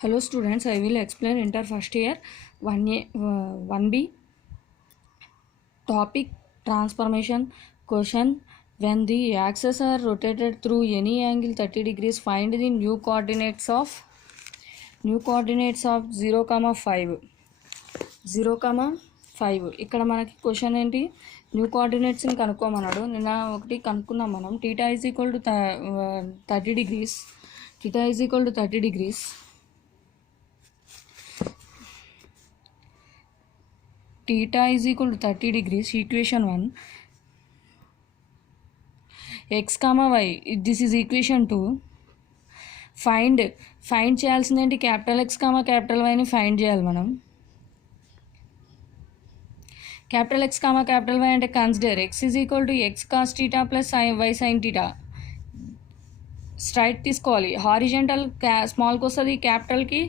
Hello students, I will explain inter first year 1A, 1B topic transformation question. When the axes are rotated through any angle 30 degrees, find the new coordinates of 0, 5. 0, 5. ఇక్కడ మనకి క్వశ్చన్ ఏంటి, న్యూ కోఆర్డినేట్స్ని కనుక్కోమన్నాడు. నిన్న ఒకటి కనుక్కున్నాం మనం. Theta is equal to 30 degrees. Theta is equal to 30 degrees. Theta is equal to 30 degrees. Equation 1. X comma y. This is equation 2. Find చేయాల్సిందేంటి, క్యాపిటల్ ఎక్స్ కామా క్యాపిటల్ వైని ఫైండ్ చేయాలి మనం. Capital X comma capital Y అంటే consider X is equal to X cos theta plus Y sine theta. Straight తీసుకోవాలి. Horizontal స్మాల్కి వస్తుంది, క్యాపిటల్కి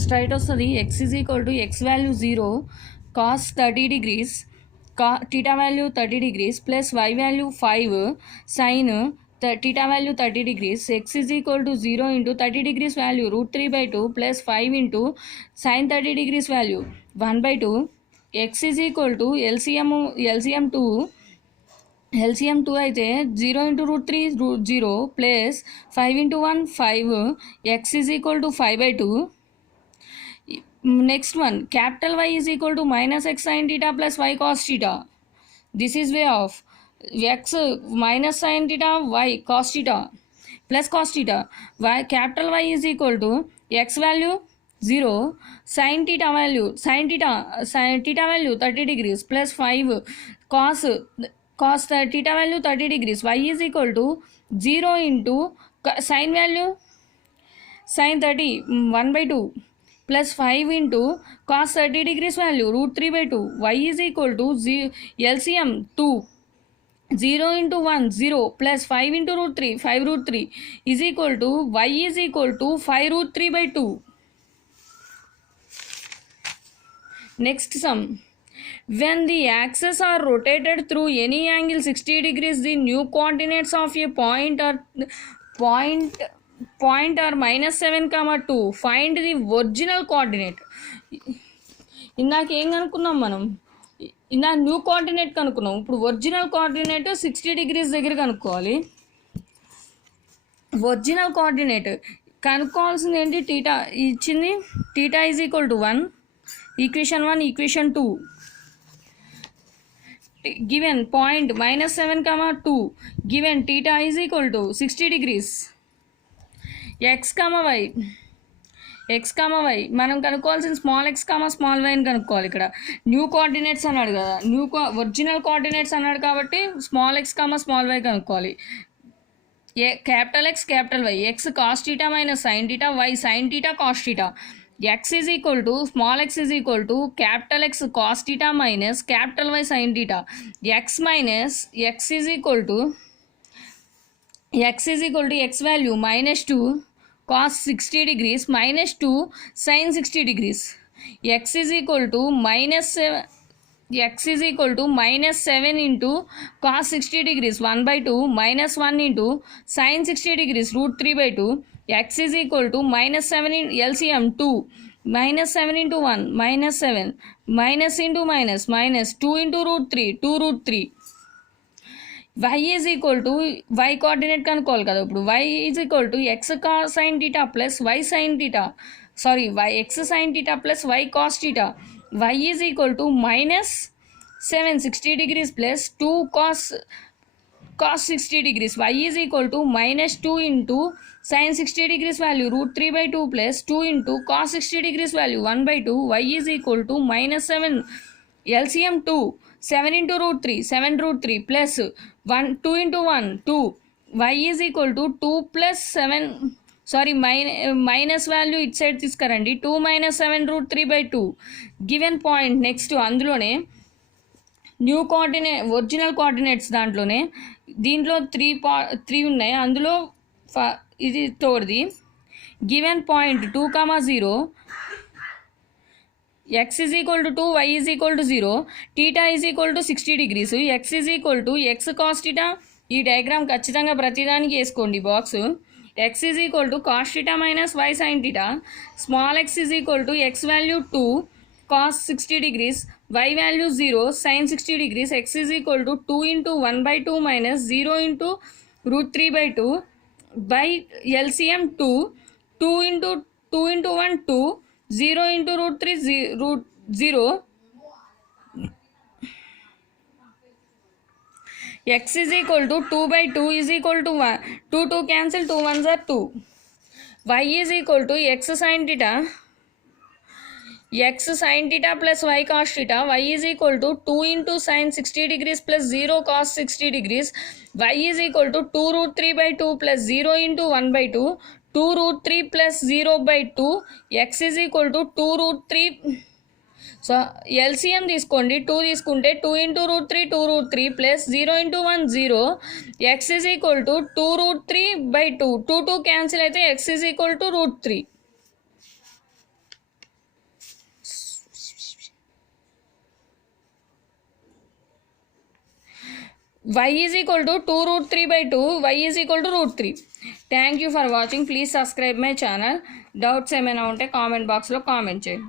straight వస్తుంది. X is equal to X value 0 cos 30 degrees, theta value 30 degrees plus Y value 5 sine theta value 30 degrees. X is equal to 0 into 30 degrees value √3/2 plus 5 into sine 30 degrees value 1/2. X is equal to LCM 2 అయితే 0 into √3 0 plus 5 into 1 5. X is equal to 5/2. Next one, capital y is equal to minus x sine theta plus y cos theta. This is way of x minus sine theta y cos theta plus cos theta. Capital y is equal to X value 0 sine theta value theta value 30 degrees plus 5 cos theta value 30 degrees. Y is equal to 0 into sin value sin 30 1/2 plus 5 into cos 30 degrees value √3/2. Y is equal to LCM 2 0 into 1 0 plus 5 into √3 5√3 is equal to y is equal to 5√3/2. Next sum. When the axes are rotated through any angle 60 degrees, the new coordinates of a point are -7, 2. Find the original coordinate. ఇందాక ఏం కనుక్కున్నాం మనం, ఇందాక new coordinate కనుక్కున్నాం. ఇప్పుడు original coordinate 60 డిగ్రీస్ దగ్గర కనుక్కోవాలి. Original coordinate కనుక్కోవాల్సింది ఏంటి, టీటా ఇచ్చింది. టీటా ఈజ్ ఈక్వల్ టు 1, ఈక్వేషన్ 1, ఈక్వేషన్ 2. given point -7, 2, given theta is equal to 60 degrees. x, y మనం కనుక్కోవాల్సిన small X comma small Y అని కనుక్కోవాలి. ఇక్కడ న్యూ కోఆర్డినేట్స్ అన్నాడు కదా, ఒరిజినల్ కోఆర్డినేట్స్ అన్నాడు కాబట్టి small X comma small Y కనుక్కోవాలి. Capital X capital Y, X cos theta minus sine theta, Y sine theta cos theta. x is equal to small x is equal to capital X cos theta minus capital Y sin theta. X minus x is equal to x value -2 cos 60 degrees minus 2 sin 60 degrees. X is equal to -7 into cos 60 degrees 1/2 minus 1 into sin 60 degrees √3/2. X is equal to -7 in LCM 2 -7 into 1 -7 minus into minus 2 into √3 y is equal to y coordinate కనుక్కోవాలి కదా. ఇప్పుడు y is equal to x sin theta plus y sin theta, x sin theta plus y cos theta. y is equal to -7 60 degrees plus 2 cos 60 degrees. Y is equal to -2 into sin 60 degrees value √3/2 plus 2 into cos 60 degrees value 1/2. Y is equal to -7 LCM 2 7 into √3 7√3 plus 1 2 into 1 2. Y is equal to 2 plus 7 minus value ఇట్ side తీసుకురండి. 2 - 7 √3/2. Given point. Next అందులోనే new original coordinates దీంట్లో 3 ఉన్నాయి. అందులో ఇది తోడిది. Given point 2, 0 x is equal to 2, y is equal to 0, theta is equal to 60 degrees. x is equal to x cos theta. ఈ డయాగ్రామ్ ఖచ్చితంగా ప్రతిదానికి వేసుకోండి box. x is equal to cos theta minus y sin theta. Small x is equal to x value 2 cos 60 degrees, y value 0 sin 60 degrees. X is equal to 2 into 1 by 2 minus 0 into root 3 by 2 by LCM 2. 2 into 1 2, 0 into root 3 root 0. X is equal to 2 by 2 is equal to 1. 2 cancel, 2 1s are 2. Y is equal to x sin theta. X sin theta plus y cos theta. Y is equal to 2 into sin 60 degrees plus 0 cos 60 degrees. Y is equal to 2 root 3 by 2 plus 0 into 1 by 2. 2 root 3 plus 0 by 2. X is equal to 2 root 3. So LCM తీసుకోండి, 2 తీసుకుంటే 2 into root 3 2 root 3 plus 0 into 1 0. X is equal to 2 root 3 by 2. 2 cancel అయితే X is equal to root 3. y is equal to 2 root 3 by 2. Y is equal to root 3. Thank you for watching. Please subscribe my channel. Doubts ఏమైనా ఉంటే కామెంట్ బాక్స్లో కామెంట్ చేయండి.